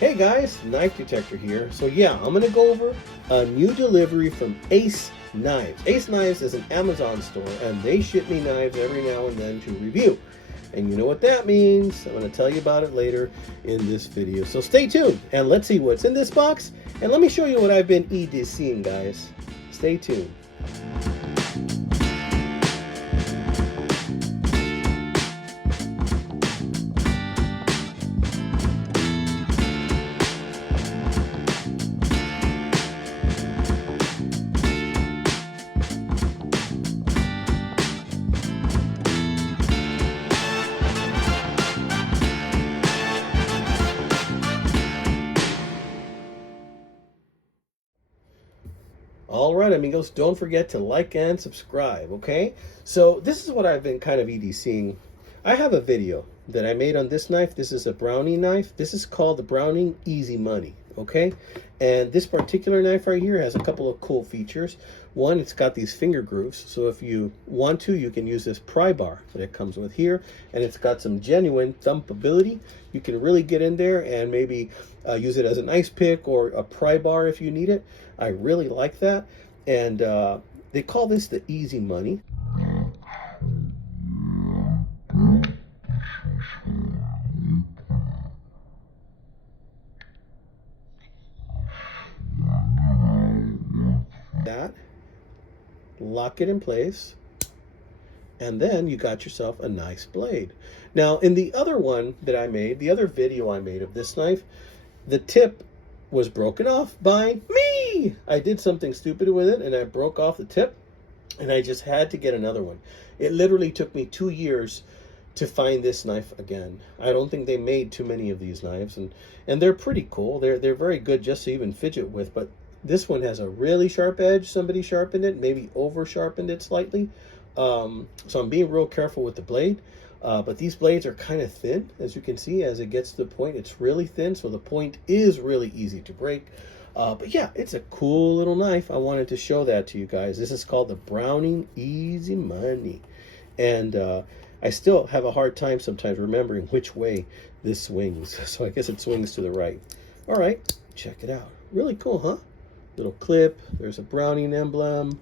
Hey guys, Knife Detector here. So yeah, I'm gonna go over a new delivery from Ace Knives. Ace Knives is an Amazon store and they ship me knives every now and then to review. And you know what that means. I'm gonna tell you about it later in this video. So stay tuned and let's see what's in this box. And let me show you what I've been EDCing, guys. Stay tuned. All right, amigos, don't forget to like and subscribe, okay? So this is what I've been kind of EDCing. I have a video that I made on this knife. This is a Browning knife. This is called the Browning Easy Money, okay? And this particular knife right here has a couple of cool features. One, it's got these finger grooves, so if you want to, you can use this pry bar that it comes with here, and it's got some genuine thumpability. You can really get in there and maybe use it as an ice pick or a pry bar if you need it. I really like that, and they call this the Easy Money. That, lock it in place, and then you got yourself a nice blade. Now, in the other one that I made, the other video I made of this knife, the tip was broken off by me. I did something stupid with it and I broke off the tip and I just had to get another one. It literally took me 2 years to find this knife again. I don't think they made too many of these knives, and they're pretty cool. They're very good just to even fidget with, but this one has a really sharp edge. Somebody sharpened it, maybe over sharpened it slightly. So I'm being real careful with the blade. But these blades are kind of thin, as you can see. As it gets to the point, it's really thin, so the point is really easy to break. But yeah, it's a cool little knife. I wanted to show that to you guys. This is called the Browning Easy Money. And I still have a hard time sometimes remembering which way this swings. So I guess it swings to the right. All right, check it out. Really cool, huh? Little clip. There's a Browning emblem.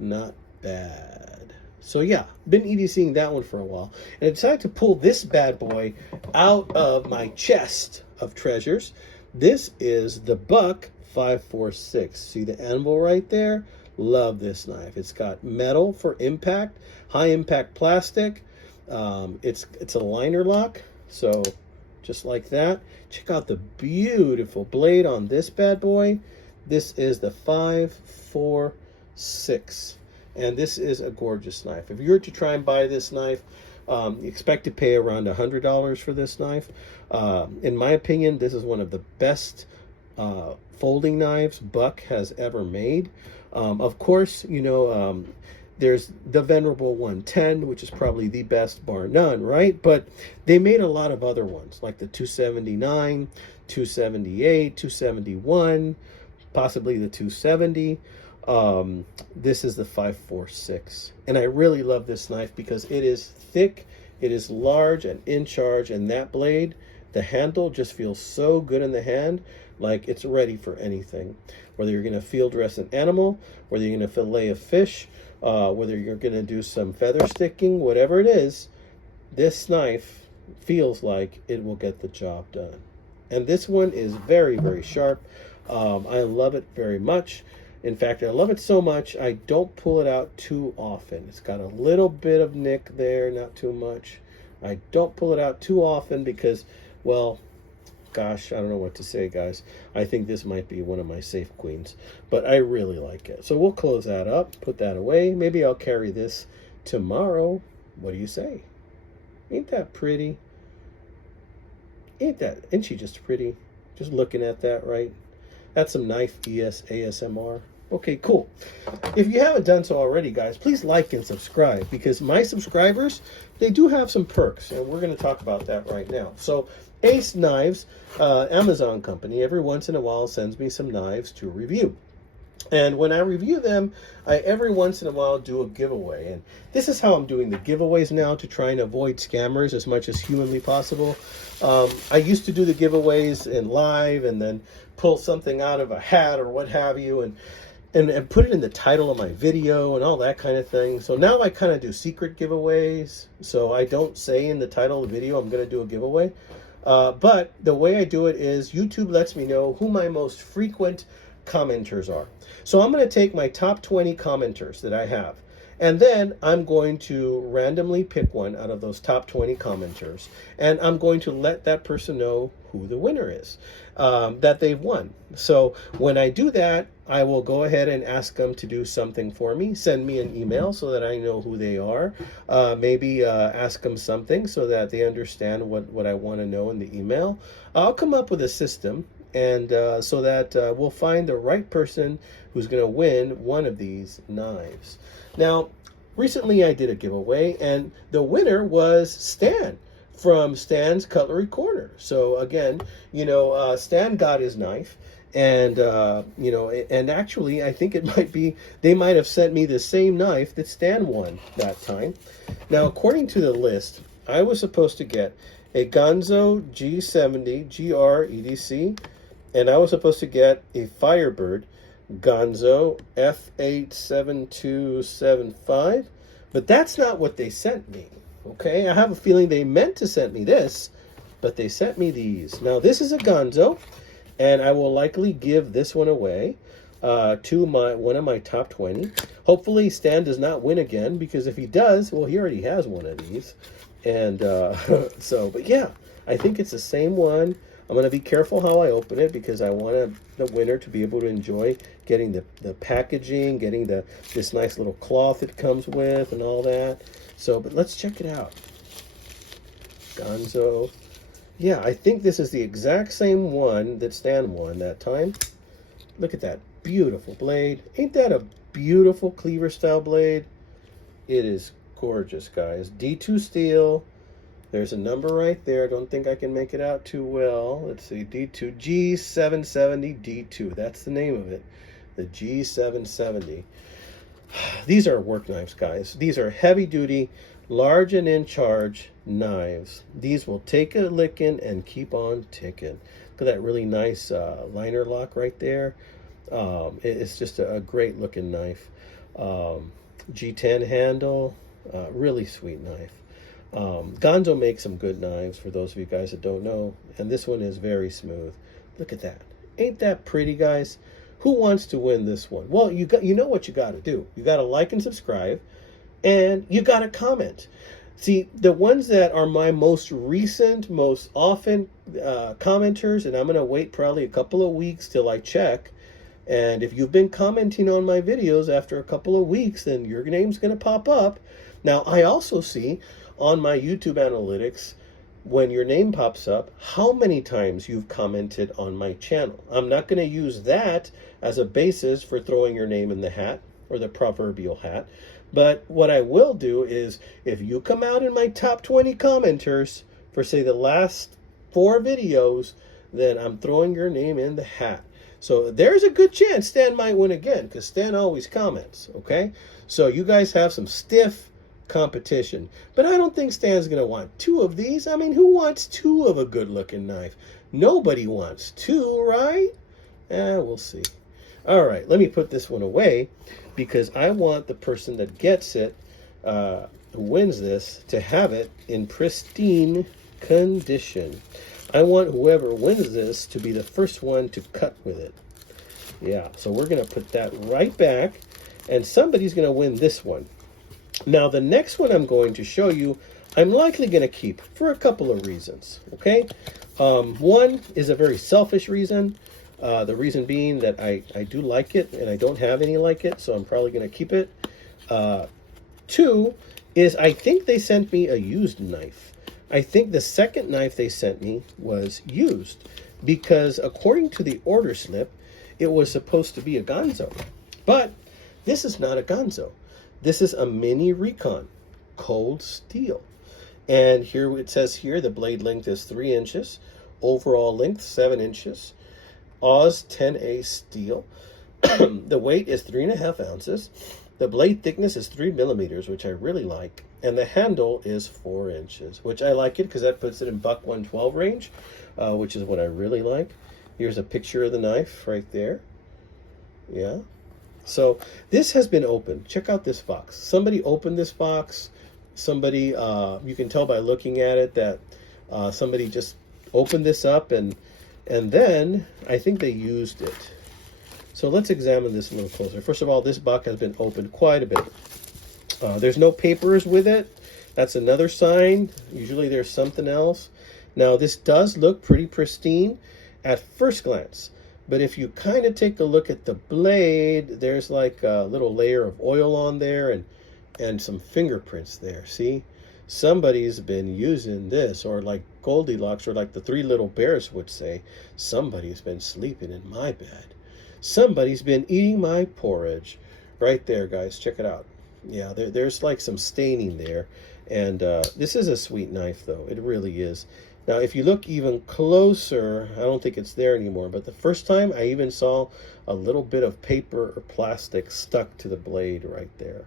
Not bad. So yeah, been EDCing that one for a while, and I decided to pull this bad boy out of my chest of treasures. This is the Buck 546. See the anvil right there? Love this knife. It's got metal for impact, high impact plastic. It's a liner lock, so just like that. Check out the beautiful blade on this bad boy. This is the 546. And this is a gorgeous knife. If you were to try and buy this knife, you expect to pay around $100 for this knife. In my opinion, this is one of the best folding knives Buck has ever made. Of course, you know, there's the venerable 110, which is probably the best bar none, right? But they made a lot of other ones, like the 279, 278, 271, possibly the 270. This is the 546, and I really love this knife because it is thick, it is large and in charge, and that blade, the handle just feels so good in the hand, like it's ready for anything. Whether you're going to field dress an animal, whether you're going to fillet a fish, whether you're going to do some feather sticking, whatever it is, this knife feels like it will get the job done. And this one is very, very sharp. I love it very much. In fact, I love it so much, I don't pull it out too often. It's got a little bit of nick there, not too much. I don't pull it out too often because, well, gosh, I don't know what to say, guys. I think this might be one of my safe queens, but I really like it. So we'll close that up, put that away. Maybe I'll carry this tomorrow. What do you say? Ain't that pretty? Isn't she just pretty? Just looking at that, right? That's some knife ASMR. Okay, cool. If you haven't done so already, guys, please like and subscribe, because my subscribers, they do have some perks, and we're going to talk about that right now. So Ace Knives, Amazon company, every once in a while sends me some knives to review. And when I review them, I every once in a while do a giveaway. And this is how I'm doing the giveaways now to try and avoid scammers as much as humanly possible. I used to do the giveaways in live and then pull something out of a hat or what have you and put it in the title of my video and all that kind of thing. So now I kind of do secret giveaways. So I don't say in the title of the video I'm going to do a giveaway. But the way I do it is YouTube lets me know who my most frequent commenters are. So I'm going to take my top 20 commenters that I have, and then I'm going to randomly pick one out of those top 20 commenters, and I'm going to let that person know who the winner is, that they've won. So when I do that, I will go ahead and ask them to do something for me, send me an email so that I know who they are, maybe ask them something so that they understand what I want to know in the email. I'll come up with a system, and so that we'll find the right person who's going to win one of these knives. Now, recently I did a giveaway, and the winner was Stan from Stan's Cutlery Corner. So again, Stan got his knife, and and actually I think it might be, they might have sent me the same knife that Stan won that time. Now, according to the list, I was supposed to get a Ganzo G70 GR EDC, and I was supposed to get a Firebird Ganzo F87275, but that's not what they sent me. Okay, I have a feeling they meant to send me this, but they sent me these. Now, this is a Ganzo, and I will likely give this one away to one of my top 20. Hopefully, Stan does not win again, because if he does, well, he already has one of these. And but yeah, I think it's the same one. I'm going to be careful how I open it, because I want the winner to be able to enjoy getting the packaging, getting this nice little cloth it comes with and all that. So, but let's check it out. Ganzo. Yeah, I think this is the exact same one that Stan won that time. Look at that beautiful blade. Ain't that a beautiful cleaver style blade? It is gorgeous, guys. D2 steel. There's a number right there. I don't think I can make it out too well. Let's see, D2, G770 D2. That's the name of it, the G770. These are work knives, guys. These are heavy duty, large and in charge knives. These will take a licking and keep on ticking. Look at that really nice liner lock right there. It's just a great looking knife. G10 handle, really sweet knife. Ganzo makes some good knives, for those of you guys that don't know, and this one is very smooth. Look at that. Ain't that pretty, guys? Who wants to win this one? Well, you know what you got to do. You got to like and subscribe, and you got to comment. See, the ones that are my most recent, most often commenters, and I'm going to wait probably a couple of weeks till I check. And if you've been commenting on my videos after a couple of weeks, then your name's going to pop up. Now, I also see on my YouTube analytics, when your name pops up, how many times you've commented on my channel. I'm not going to use that as a basis for throwing your name in the hat, or the proverbial hat. But what I will do is, if you come out in my top 20 commenters for, say, the last 4 videos, then I'm throwing your name in the hat. So there's a good chance Stan might win again, because Stan always comments, okay? So you guys have some stiff competition. But I don't think Stan's going to want 2 of these. I mean, who wants 2 of a good-looking knife? Nobody wants 2, right? We'll see. All right, let me put this one away, because I want the person that gets it, who wins this, to have it in pristine condition. I want whoever wins this to be the first one to cut with it. Yeah, so we're going to put that right back, and somebody's going to win this one. Now, the next one I'm going to show you, I'm likely going to keep for a couple of reasons, okay? One is a very selfish reason. The reason being that I do like it, and I don't have any like it, so I'm probably going to keep it. 2 is I think they sent me a used knife. I think the second knife they sent me was used, because according to the order slip, it was supposed to be a Ganzo. But this is not a Ganzo. This is a mini Recon, cold steel. And here it says here the blade length is 3 inches, overall length 7 inches, Oz 10A steel. The weight is 3.5 ounces. The blade thickness is 3 millimeters, which I really like. And the handle is 4 inches, which I like it because that puts it in buck 112 range, which is what I really like. Here's a picture of the knife right there. Yeah. So this has been opened. Check out this box. Somebody opened this box. Somebody, you can tell by looking at it that somebody just opened this up and then I think they used it. So let's examine this a little closer. First of all, this box has been opened quite a bit. There's no papers with it. That's another sign. Usually there's something else. Now this does look pretty pristine at first glance. But if you kind of take a look at the blade, there's like a little layer of oil on there and some fingerprints there. See? Somebody's been using this, or like Goldilocks, or like the Three Little Bears would say, somebody's been sleeping in my bed. Somebody's been eating my porridge. Right there, guys. Check it out. Yeah, there's like some staining there. And this is a sweet knife, though. It really is. Now, if you look even closer, I don't think it's there anymore. But the first time, I even saw a little bit of paper or plastic stuck to the blade right there,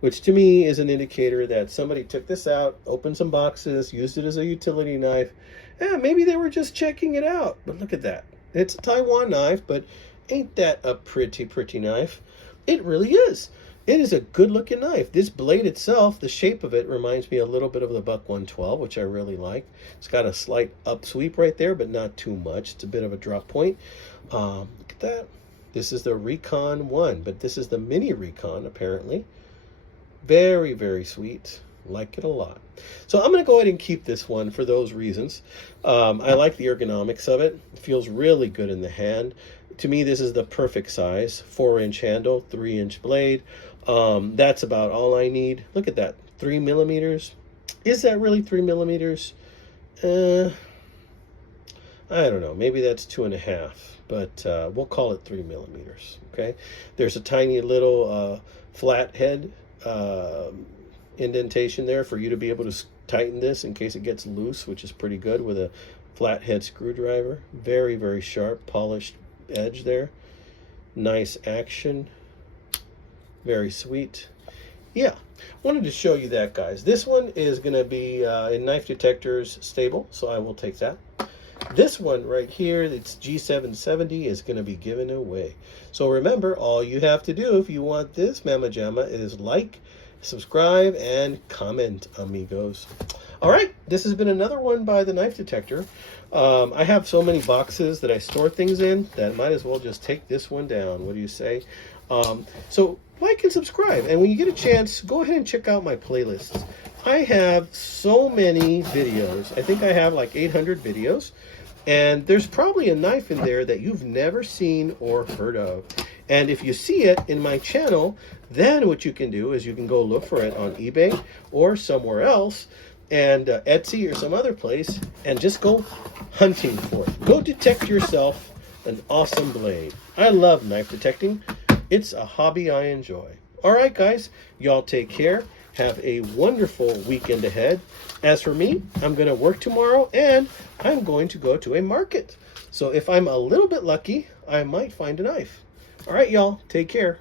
which to me is an indicator that somebody took this out, opened some boxes, used it as a utility knife. Maybe they were just checking it out. But look at that. It's a Taiwan knife, but ain't that a pretty, pretty knife? It really is. It is a good-looking knife. This blade itself, the shape of it reminds me a little bit of the Buck 112, which I really like. It's got a slight upsweep right there, but not too much. It's a bit of a drop point. Look at that. This is the Recon 1, but this is the Mini Recon, apparently. Very, very sweet. Like it a lot. So I'm going to go ahead and keep this one for those reasons. I like the ergonomics of it. It feels really good in the hand. To me, this is the perfect size. 4-inch handle, 3-inch blade. That's about all I need. Look at that. 3 millimeters. Is that really 3 millimeters? I don't know. Maybe that's 2.5. But we'll call it 3 millimeters. Okay. There's a tiny little flat head indentation there for you to be able to tighten this in case it gets loose, which is pretty good with a flathead screwdriver. Very, very sharp, polished edge there. Nice action. Very sweet. Yeah, wanted to show you that, guys. This one is going to be in Knife Detector's stable, so I will take that. This one right here, it's G770, is going to be given away. So remember, all you have to do if you want this Mama Jamma is like, subscribe, and comment, amigos. All right, this has been another one by the Knife Detector. I have so many boxes that I store things in that I might as well just take this one down. What do you say? So like and subscribe, and when you get a chance, go ahead and check out my playlists. I have so many videos. I think I have like 800 videos, and there's probably a knife in there that you've never seen or heard of. And if you see it in my channel, then what you can do is you can go look for it on eBay or somewhere else, and Etsy or some other place, and just go hunting for it. Go detect yourself an awesome blade. I love knife detecting. It's a hobby I enjoy. All right, guys, y'all take care. Have a wonderful weekend ahead. As for me, I'm going to work tomorrow, and I'm going to go to a market. So if I'm a little bit lucky, I might find a knife. All right, y'all, take care.